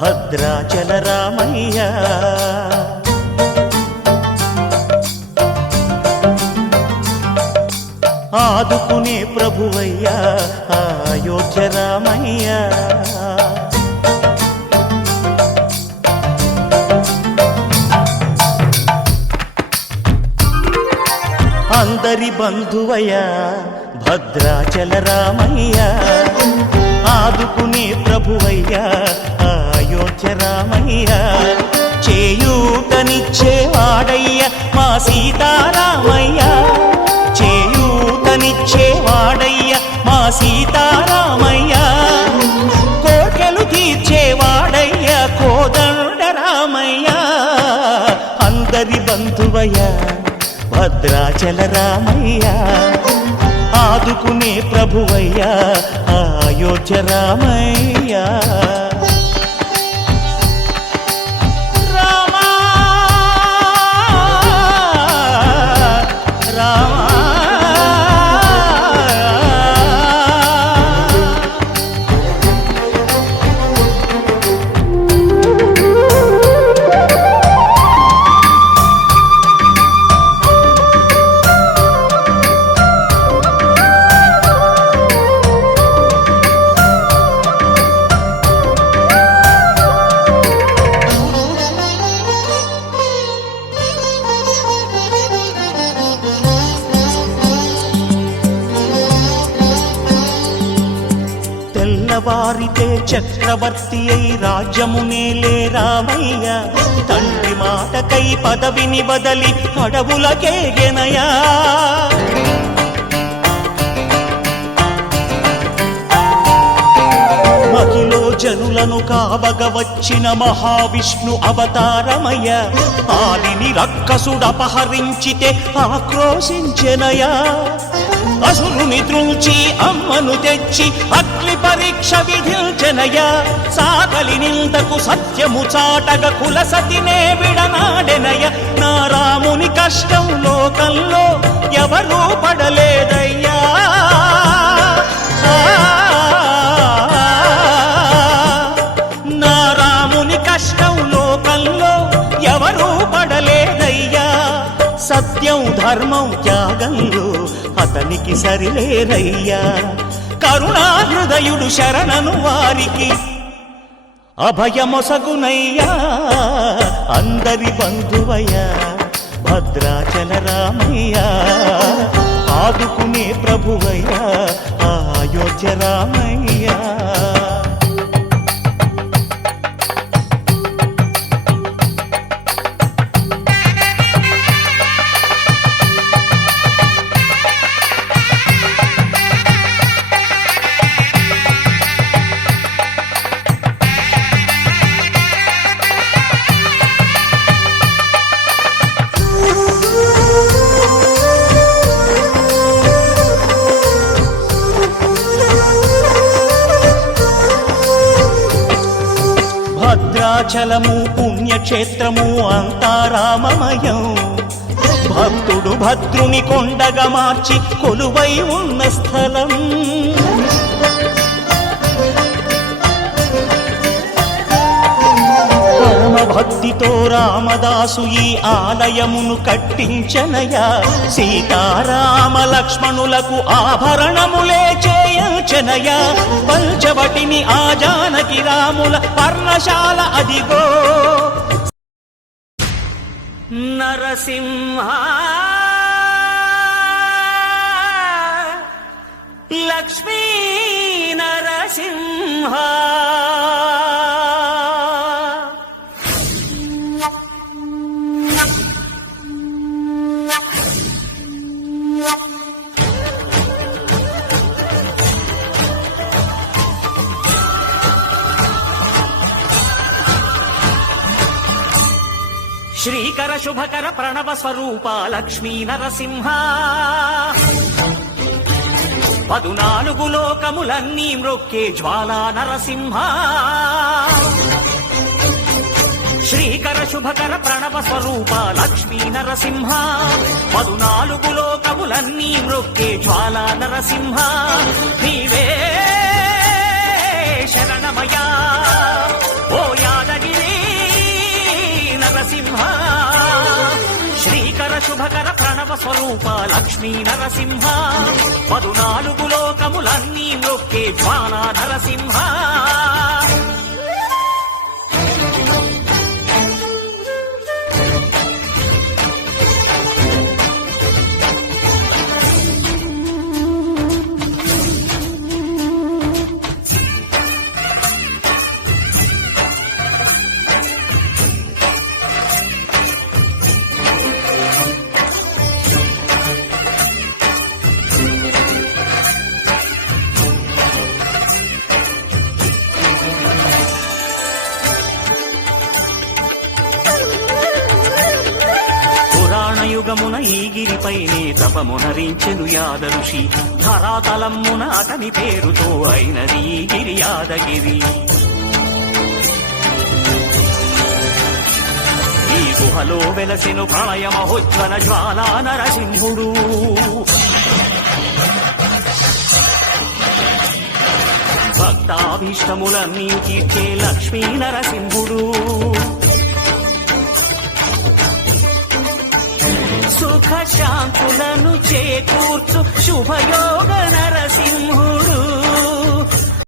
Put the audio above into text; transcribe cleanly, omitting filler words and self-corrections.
భద్రాచల రామయ్య ఆదుకునే ప్రభువయ్యా అయోధ్య రామయ్య అందరి బంధువయ్యా భద్రాచల రామయ్య ఆదుకునే ప్రభువయ్యా అయోధ్య రామయ్య చేయూతనిచ్చేవాడయ్య మా సీతారామయ్య చేయూతనిచ్చేవాడయ్య మా సీతారామయ్య కోర్కెలు తీర్చేవాడయ్య కోదండ రామయ్య అందరి బంధువయ్యా భద్రాచల రామయ్య ఆదుకునే ప్రభువయ్యా అయోధ్య రామయ్య వారితే చక్రవర్తి అయి రాజ్యమునేలే రామయ్య తండ్రి మాటకై పదవిని బదలి అడవులకేగెనయా మహిలో జనులను కావగ వచ్చిన మహావిష్ణు అవతారమయ్య ఆలిని రక్కసుడపహరించితే ఆక్రోశించెనయా అసురుని త్రుంచి అమ్మను తెచ్చి అగ్ని పరీక్ష విధించెనయ సాకలి నిందకు సత్యము చాటగ కులసతినే విడనాడెనయ నా రాముని కష్టం లోకంలో ఎవరూ పడలేదయ్యా నా రాముని కష్టం లోకంలో ఎవరూ పడలేదయ్యా సత్యం ధర్మం త్యాగంలో అతనికి సరిలేరయ్యా కరుణాహృదయుడు శరణను వారికి అభయమొసగునయ్యా అందరి బంధువయ్యా భద్రాచల రామయ్య ఆదుకునే ప్రభువయ్యా అయోధ్య రామయ్య భద్రాచలము పుణ్యక్షేత్రము అంతా రామమయం భక్తుడు భద్రుని కొండగా మార్చి కొలువై ఉన్న స్థలం పరమ భక్తితో రామదాసు ఈ ఆలయమును కట్టించనయా సీతారామ లక్ష్మణులకు ఆభరణములే చేయించనయా పంచవటిని ఆ జానకి రాముల పర్ణశాల అదిగో నరసింహ లక్ష్మీ నరసింహ శ్రీకర శుభకర ప్రణవ స్వరూప లక్ష్మీ నరసింహ 14 లోకములన్నీ మ్రొక్కే జ్వాలా నరసింహ శ్రీకర శుభకర ప్రణవ స్వరూప లక్ష్మీ నరసింహ 14 లోకములన్నీ మ్రొక్కే జ్వాలా నరసింహ నీవే శరణమయా ఓ యాదగిరి నరసింహ శ్రీకర శుభకర ప్రణవ స్వరూప లక్ష్మీ నరసింహ 14 లోకములన్నీ మొక్కే జ్వాలా నరసింహ యుగమున ఈ గిరిపైనే తపమునరించెను యాద ఋషి ధరాతలమ్మున అతని పేరుతో అయినది ఈ గిరి యాదగిరి ఈ గుహలో వెలసెను ప్రళయమహోజ్వల జ్వాలా నరసింహుడు భక్తాభీష్టములన్నీ తీర్చే లక్ష్మీ నరసింహుడు సుఖ శాంతులను చేకూర్చు శుభయోగ నరసింహుడు